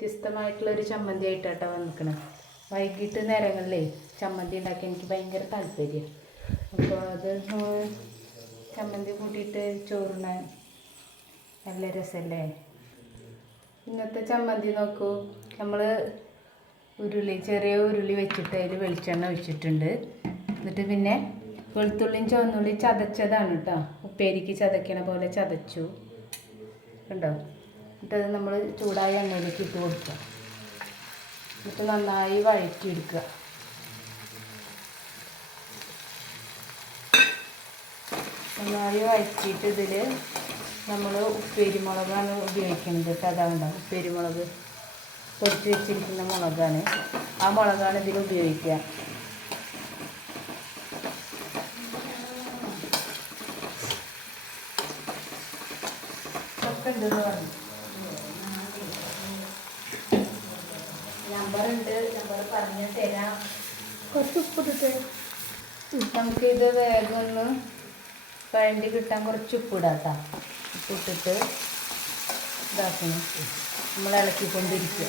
വ്യത്യസ്തമായിട്ടുള്ളൊരു ചമ്മന്തി ആയിട്ടാട്ടോ വന്നിക്കണത്. വൈകിട്ട് നേരങ്ങളിലേ ചമ്മന്തി ഉണ്ടാക്കി എനിക്ക് ഭയങ്കര താല്പര്യം. അപ്പോൾ അത് ചമ്മന്തി കൂട്ടിയിട്ട് ചോറുണ്ണാൻ നല്ല രസമല്ലേ. ഇന്നത്തെ ചമ്മന്തി നോക്കൂ, നമ്മൾ ചെറിയ ഉരുളി വെച്ചിട്ട് അതിൽ വെളിച്ചെണ്ണ ഒഴിച്ചിട്ടുണ്ട്. എന്നിട്ട് പിന്നെ വെളുത്തുള്ളിയും ചുവന്നുള്ളിയും ചതച്ചതാണ് കേട്ടോ. ഉപ്പേരിക്ക് ചതക്കണ പോലെ ചതച്ചു കണ്ടോ. എന്നിട്ടത് നമ്മൾ ചൂടായ എണ്ണയിലേക്ക് ഇട്ട് കൊടുക്കുക. എന്നിട്ട് നന്നായി വഴറ്റിയെടുക്കുക. നന്നായി വഴറ്റിയിട്ട് ഇതിൽ നമ്മൾ ഉപ്പേരിമുളകാണ് ഉപയോഗിക്കുന്നത് കേട്ടോ. അതാണ്ടാവും ഉപ്പേരിമുളക്, പൊടിച്ച് വെച്ചിരിക്കുന്ന മുളകാണ്. ആ മുളകാണ് ഇതിൽ ഉപയോഗിക്കുക. ഒക്കെ ഉണ്ടെന്ന് പറഞ്ഞു. നമ്പറുണ്ട്, നമ്പർ പറഞ്ഞു തരാം. കുറച്ച് ഉപ്പിട്ടിട്ട് നമുക്കിത് വേഗം ഒന്ന് വഴണ്ടി കിട്ടാൻ കുറച്ച് ഉപ്പിടാം കേട്ടോ. ഉപ്പിട്ടിട്ട് ഇതാക്കണം, നമ്മൾ ഇളക്കിക്കൊണ്ടിരിക്കുക.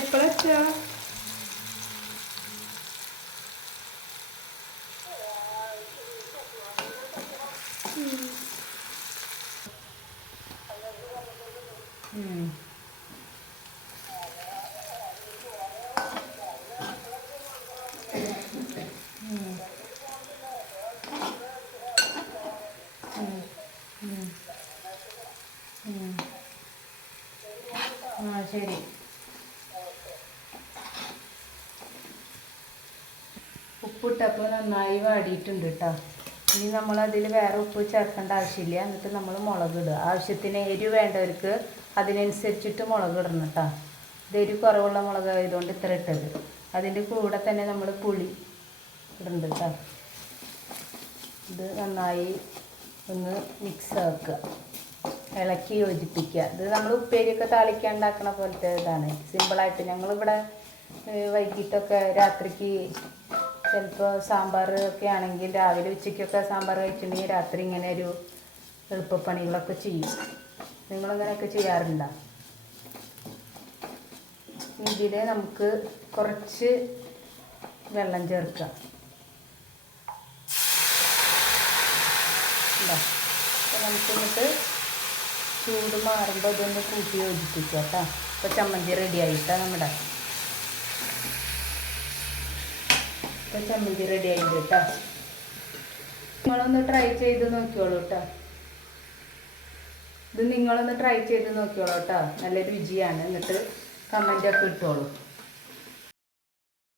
എപ്പോഴെത്തുക? ശരി. ഉപ്പിട്ടപ്പോൾ നന്നായി വാടിയിട്ടുണ്ട് കേട്ടോ. ഇനി നമ്മളതിൽ വേറെ ഉപ്പ് ചേർക്കേണ്ട ആവശ്യമില്ല. എന്നിട്ട് നമ്മൾ മുളക് ഇടുക. ആവശ്യത്തിന് എരിവ് വേണ്ടവർക്ക് അതിനനുസരിച്ചിട്ട് മുളക് ഇടണം കേട്ടോ. ഇതൊരു കുറവുള്ള മുളക് ആയതുകൊണ്ട് ഇത്ര ഇട്ടത്. അതിൻ്റെ കൂടെ തന്നെ നമ്മൾ പുളി ഇടുന്നുണ്ട് കേട്ടോ. ഇത് നന്നായി ഒന്ന് മിക്സ് ആക്കുക, ഇളക്കി യോജിപ്പിക്കുക. ഇത് നമ്മൾ ഉപ്പേരിയൊക്കെ താളിക്കാൻ ഉണ്ടാക്കുന്ന പോലത്തെ ഇതാണ്, സിമ്പിളായിട്ട്. ഞങ്ങളിവിടെ വൈകിട്ടൊക്കെ രാത്രിക്ക് ചിലപ്പോൾ സാമ്പാർ ഒക്കെ ആണെങ്കിൽ രാവിലെ ഉച്ചയ്ക്കൊക്കെ സാമ്പാർ കഴിച്ചിട്ടുണ്ടെങ്കിൽ രാത്രി ഇങ്ങനെ ഒരു എളുപ്പപ്പണികളൊക്കെ ചെയ്യും. നിങ്ങളിങ്ങനെയൊക്കെ ചെയ്യാറുണ്ടോ? ഇതിൽ നമുക്ക് കുറച്ച് വെള്ളം ചേർക്കാം. അപ്പോൾ നമുക്കിന്നിട്ട് ചൂട് മാറുമ്പോൾ ഇതൊന്ന് കൂട്ടി യോജിപ്പിക്കുക കേട്ടോ. ഇപ്പോൾ ചമ്മന്തി റെഡി ആയിട്ടാണ് നമ്മുടെ. ഇപ്പോൾ ചമ്മന്തി റെഡി ആയിട്ട് കേട്ടോ. നിങ്ങളൊന്ന് ട്രൈ ചെയ്ത് നോക്കിയോളൂ കേട്ടോ. ഇത് നിങ്ങളൊന്ന് ട്രൈ ചെയ്ത് നോക്കിയോളൂ കേട്ടോ. നല്ല രുചിയാണ്. എന്നിട്ട് കമൻ്റൊക്കെ ഇട്ടോളൂ.